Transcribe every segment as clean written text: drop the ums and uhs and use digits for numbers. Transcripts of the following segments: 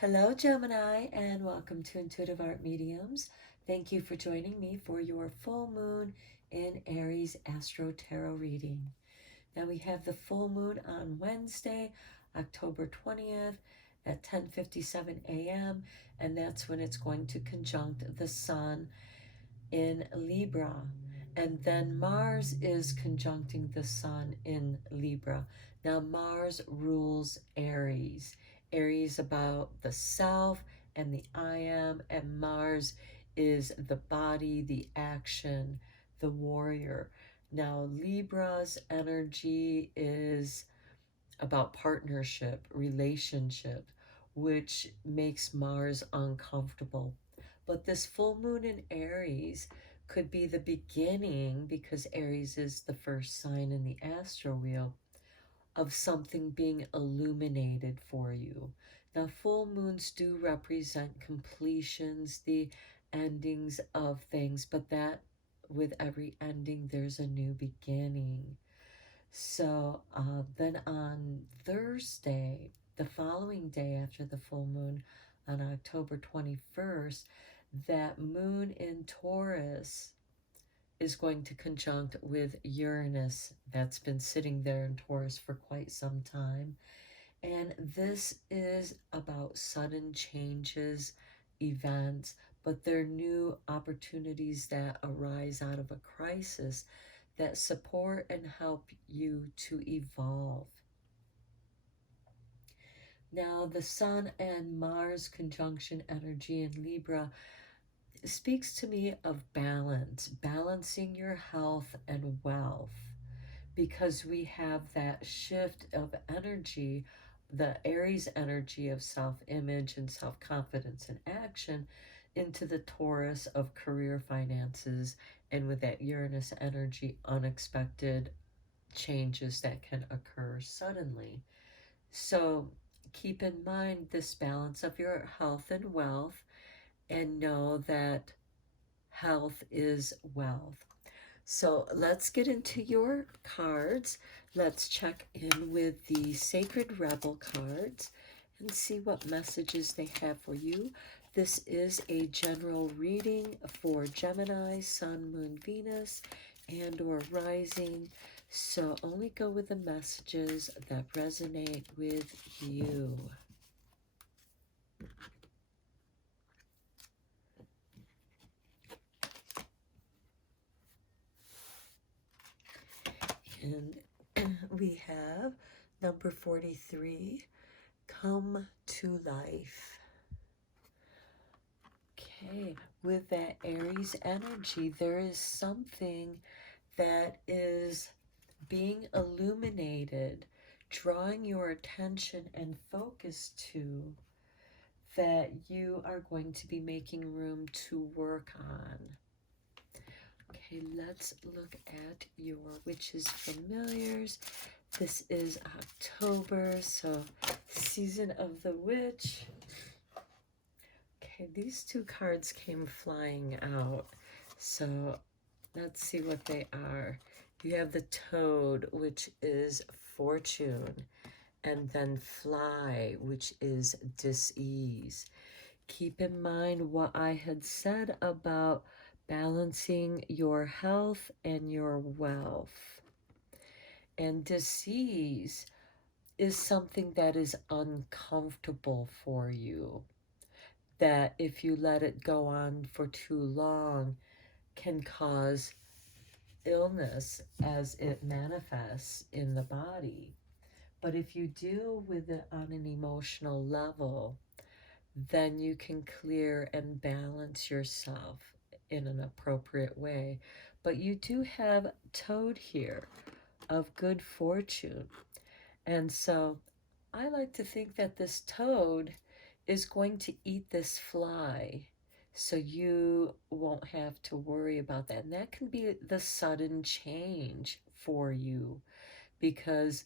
Hello, Gemini, and welcome to Intuitive Art Mediums. Thank you for joining me for your full moon in Aries Astro Tarot reading. Now we have the full moon on Wednesday, October 20th at 10:57 a.m., and that's when it's going to conjunct the sun in Libra. And then Mars is conjuncting the sun in Libra. Now Mars rules Aries. Aries about the self and the I am, and Mars is the body, the action, the warrior. Now Libra's energy is about partnership, relationship, which makes Mars uncomfortable. But this full moon in Aries could be the beginning, because Aries is the first sign in the astro wheel, of something being illuminated for you. Now, full moons do represent completions, the endings of things, but that with every ending, there's a new beginning. So then on Thursday, the following day after the full moon, on October 21st, that moon in Taurus is going to conjunct with Uranus that's been sitting there in Taurus for quite some time. And this is about sudden changes, events, but they're new opportunities that arise out of a crisis that support and help you to evolve. Now, the Sun and Mars conjunction energy in Libra speaks to me of balance, balancing your health and wealth, because we have that shift of energy, the Aries energy of self-image and self-confidence and action, into the Taurus of career, finances, and with that Uranus energy, unexpected changes that can occur suddenly. So keep in mind this balance of your health and wealth, and know that health is wealth. So let's get into your cards. Let's check in with the Sacred Rebel cards and see what messages they have for you. This is a general reading for Gemini, Sun, Moon, Venus, and or rising. So only go with the messages that resonate with you. And we have number 43, Come to Life. Okay, with that Aries energy, there is something that is being illuminated, drawing your attention and focus to, that you are going to be making room to work on. Okay, let's look at your witches familiars. This is October, so season of the witch. Okay, these two cards came flying out, so let's see what they are. You have the Toad, which is fortune, and then Fly, which is dis-ease. Keep in mind what I had said about balancing your health and your wealth. And dis-ease is something that is uncomfortable for you, that if you let it go on for too long can cause illness as it manifests in the body. But if you deal with it on an emotional level, then you can clear and balance yourself in an appropriate way. But you do have Toad here of good fortune. And so I like to think that this Toad is going to eat this fly, so you won't have to worry about that. And that can be the sudden change for you, because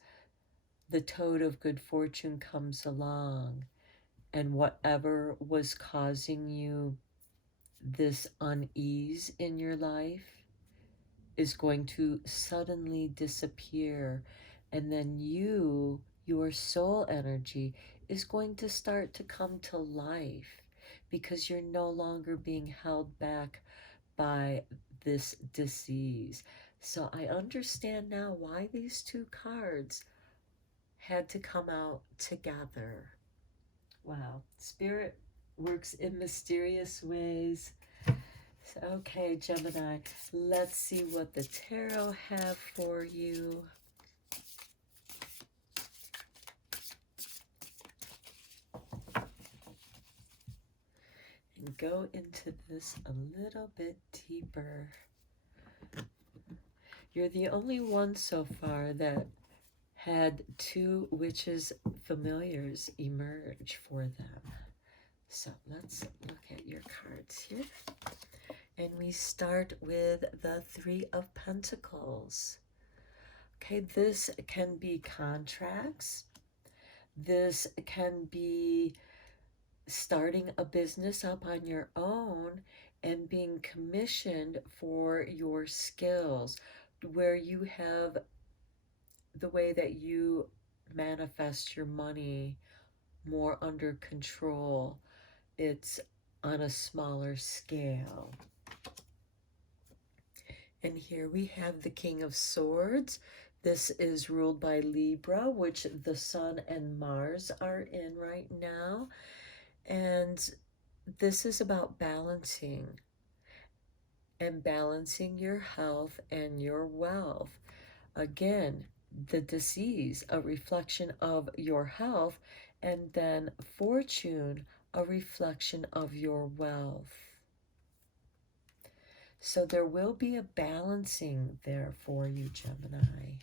the Toad of good fortune comes along, and whatever was causing you this unease in your life is going to suddenly disappear. And then your soul energy, is going to start to come to life because you're no longer being held back by this disease. So I understand now why these two cards had to come out together. Wow, Spirit works in mysterious ways. So, okay, Gemini, let's see what the tarot have for you. And go into this a little bit deeper. You're the only one so far that had two witches familiars emerge for them. So let's look at your cards here. And we start with the Three of Pentacles. Okay, this can be contracts. This can be starting a business up on your own and being commissioned for your skills, where you have the way that you manifest your money more under control. It's on a smaller scale. And here we have the King of Swords. This is ruled by Libra, which the Sun and Mars are in right now. And this is about balancing and balancing your health and your wealth. Again, the disease, a reflection of your health, and then fortune, a reflection of your wealth. So there will be a balancing there for you, Gemini.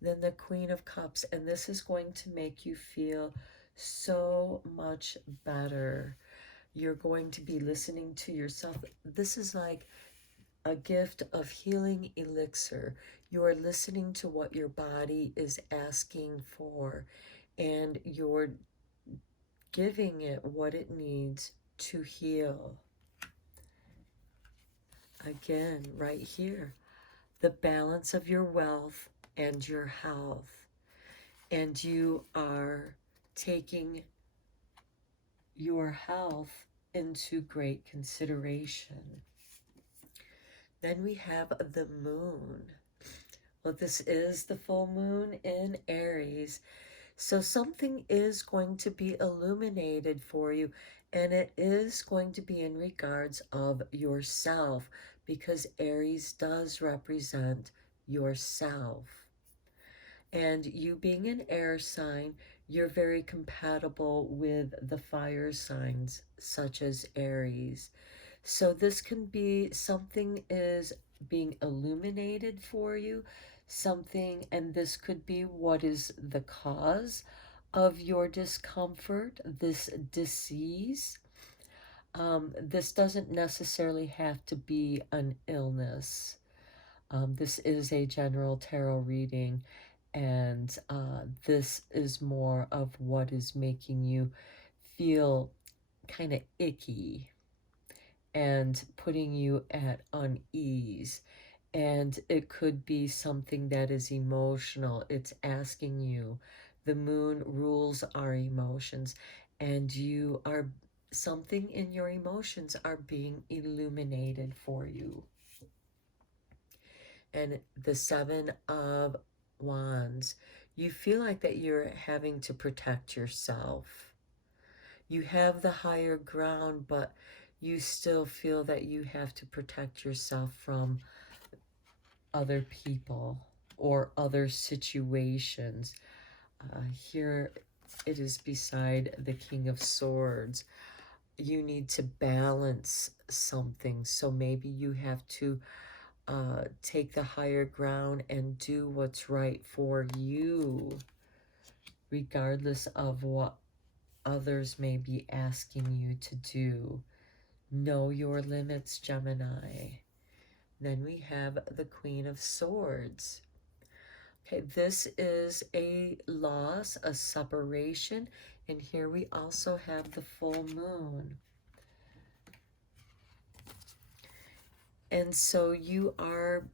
Then the Queen of Cups, and this is going to make you feel so much better. You're going to be listening to yourself. This is like a gift of healing elixir. You are listening to what your body is asking for, and you're giving it what it needs to heal. Again, right here, the balance of your wealth and your health. And you are taking your health into great consideration. Then we have the moon. Well, this is the full moon in Aries. So something is going to be illuminated for you, and it is going to be in regards of yourself, because Aries does represent yourself. And you being an air sign, you're very compatible with the fire signs such as Aries. So this can be something is being illuminated for you, something, and this could be what is the cause of your discomfort, this disease. This doesn't necessarily have to be an illness. This is a general tarot reading, and this is more of what is making you feel kind of icky and putting you at unease. And it could be something that is emotional. It's asking you. The moon rules our emotions, and you are, something in your emotions are being illuminated for you. And the Seven of Wands, you feel like that you're having to protect yourself. You have the higher ground, but you still feel that you have to protect yourself from other people or other situations. Here it is beside the King of Swords. You need to balance something. So maybe you have to take the higher ground and do what's right for you, regardless of what others may be asking you to do. Know your limits, Gemini. Then we have the Queen of Swords. Okay, this is a loss, a separation, and here we also have the full moon. And so you are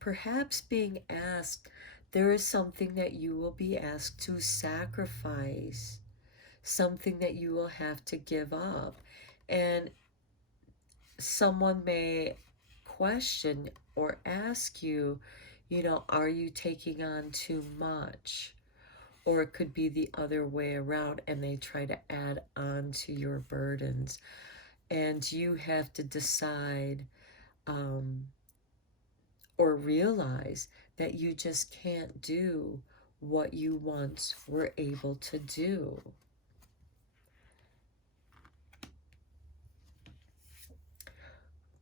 perhaps being asked there is something that you will be asked to sacrifice, something that you will have to give up. And someone may question or ask you, you know, are you taking on too much? Or it could be the other way around and they try to add on to your burdens. And you have to decide or realize that you just can't do what you once were able to do.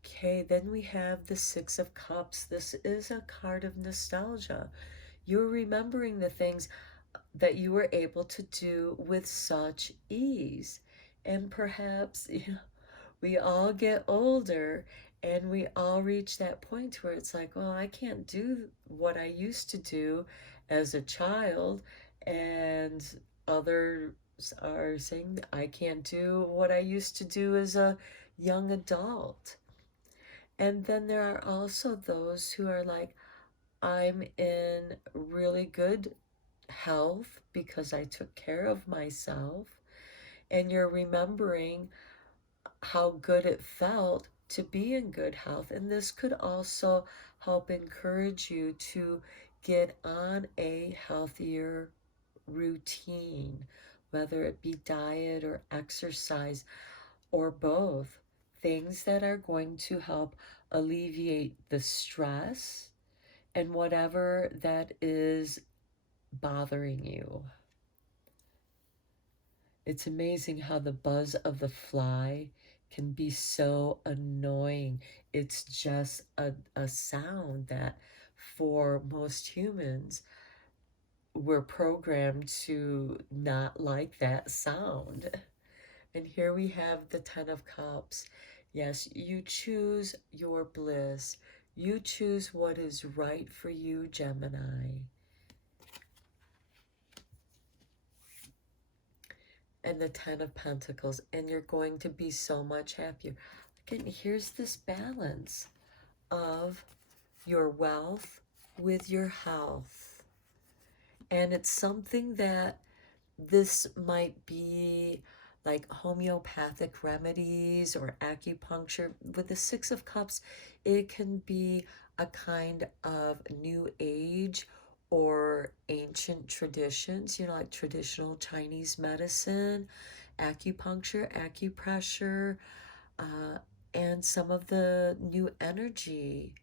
Okay, then we have the Six of Cups. This is a card of nostalgia. You're remembering the things that you were able to do with such ease. And perhaps, you know, we all get older and we all reach that point where it's like, well, I can't do what I used to do as a child. And others are saying, I can't do what I used to do as a young adult. And then there are also those who are like, I'm in really good health because I took care of myself. And you're remembering how good it felt to be in good health. And this could also help encourage you to get on a healthier routine, whether it be diet or exercise or both. Things that are going to help alleviate the stress and whatever that is bothering you. It's amazing how the buzz of the fly can be so annoying. It's just a sound that for most humans, we're programmed to not like that sound. And here we have the Ten of Cups. Yes, you choose your bliss. You choose what is right for you, Gemini. And the Ten of Pentacles, and you're going to be so much happier. Again, here's this balance of your wealth with your health. And it's something that this might be like homeopathic remedies or acupuncture. With the Six of Cups, it can be a kind of new age or ancient traditions, you know, like traditional Chinese medicine, acupuncture, acupressure, and some of the new energy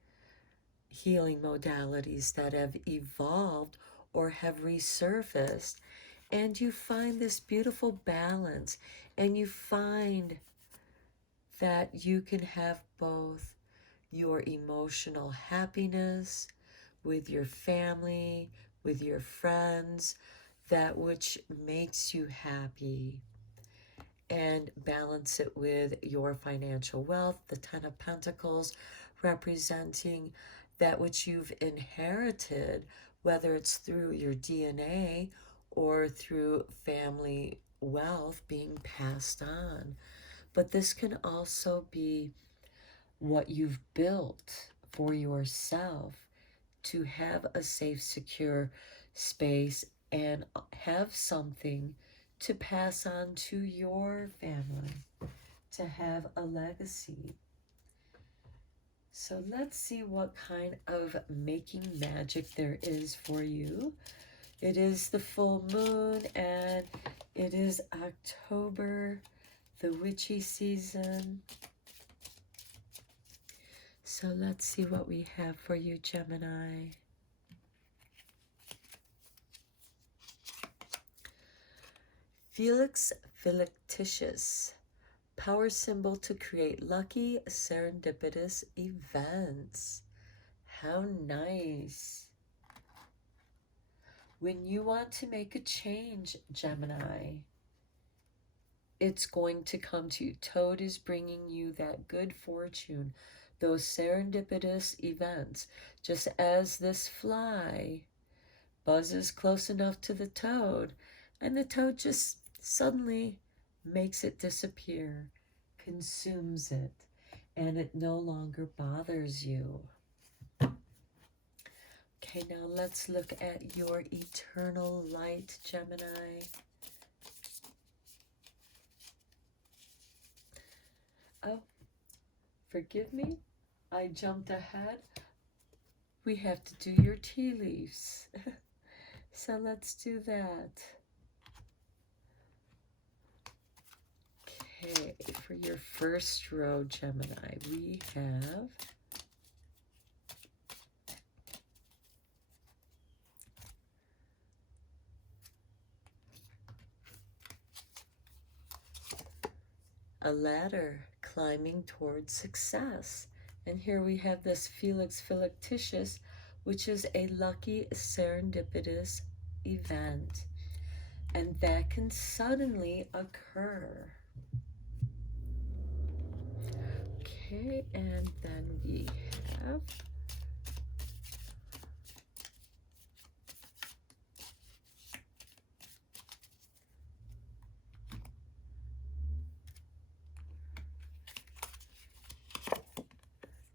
healing modalities that have evolved or have resurfaced. And you find this beautiful balance, and you find that you can have both your emotional happiness with your family, with your friends, that which makes you happy, and balance it with your financial wealth, the Ten of Pentacles representing that which you've inherited, whether it's through your DNA or through family wealth being passed on. But this can also be what you've built for yourself to have a safe, secure space and have something to pass on to your family, to have a legacy. So let's see what kind of making magic there is for you. It is the full moon and it is October, the witchy season. So let's see what we have for you, Gemini. Felix Philactitius, power symbol to create lucky, serendipitous events. How nice. When you want to make a change, Gemini, it's going to come to you. Toad is bringing you that good fortune, those serendipitous events. Just as this fly buzzes close enough to the toad, and the toad just suddenly makes it disappear, consumes it, and it no longer bothers you. Okay, now let's look at your eternal light, Gemini. Oh, forgive me, I jumped ahead. We have to do your tea leaves. So let's do that. Okay, for your first row, Gemini, we have a ladder climbing towards success. And here we have this Felix Philoctitius, which is a lucky serendipitous event. And that can suddenly occur. Okay, and then we have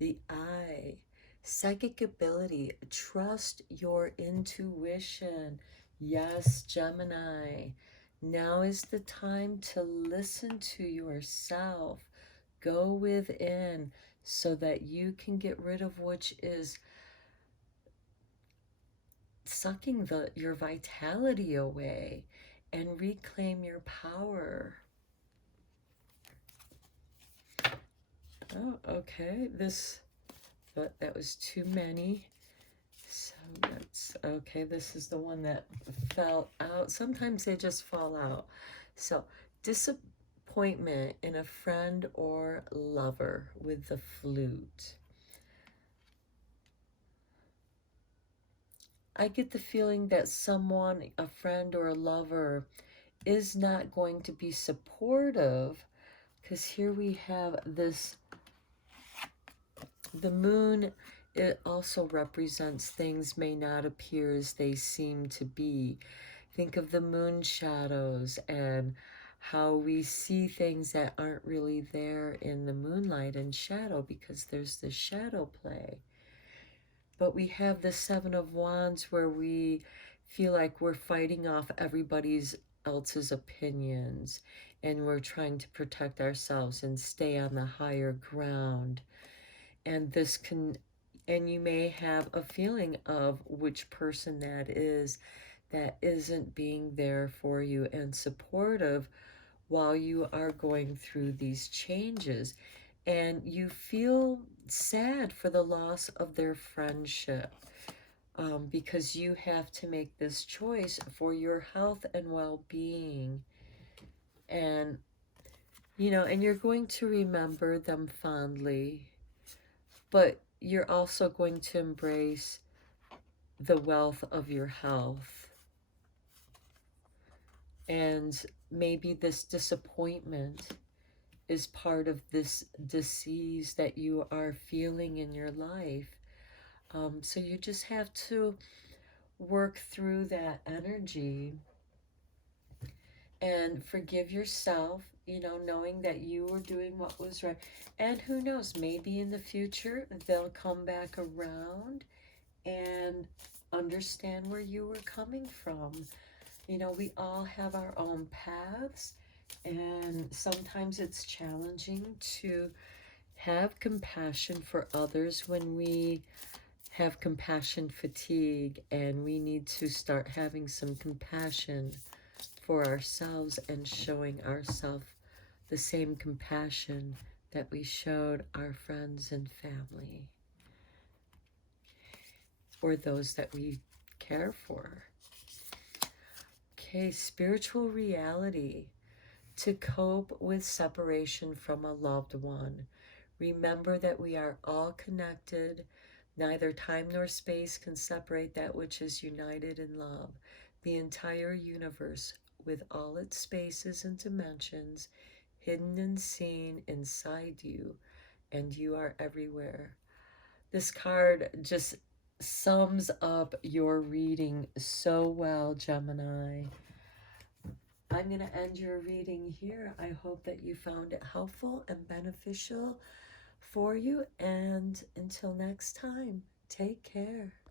the eye, psychic ability, trust your intuition. Yes, Gemini, now is the time to listen to yourself. Go within so that you can get rid of which is sucking your vitality away and reclaim your power. Oh, okay. That was too many. So that's okay. This is the one that fell out. Sometimes they just fall out. So disappointment in a friend or lover with the flute. I get the feeling that someone, a friend or a lover, is not going to be supportive, because here we have this, the moon, it also represents things may not appear as they seem to be. Think of the moon shadows and how we see things that aren't really there in the moonlight and shadow because there's this shadow play. But we have the Seven of Wands where we feel like we're fighting off everybody's else's opinions and we're trying to protect ourselves and stay on the higher ground. And this can, and you may have a feeling of which person that isn't being there for you and supportive while you are going through these changes. And you feel sad for the loss of their friendship because you have to make this choice for your health and well-being. And, you know, and you're going to remember them fondly, but you're also going to embrace the wealth of your health. And maybe this disappointment is part of this disease that you are feeling in your life. So you just have to work through that energy and forgive yourself, you know, knowing that you were doing what was right. And who knows, maybe in the future they'll come back around and understand where you were coming from. You know, we all have our own paths, and sometimes it's challenging to have compassion for others when we have compassion fatigue, and we need to start having some compassion for ourselves and showing ourselves the same compassion that we showed our friends and family or those that we care for. Okay, spiritual reality. To cope with separation from a loved one, remember that we are all connected. Neither time nor space can separate that which is united in love. The entire universe, with all its spaces and dimensions, hidden and seen inside you, and you are everywhere. This card just sums up your reading so well, Gemini. I'm going to end your reading here. I hope that you found it helpful and beneficial for you. And until next time, take care.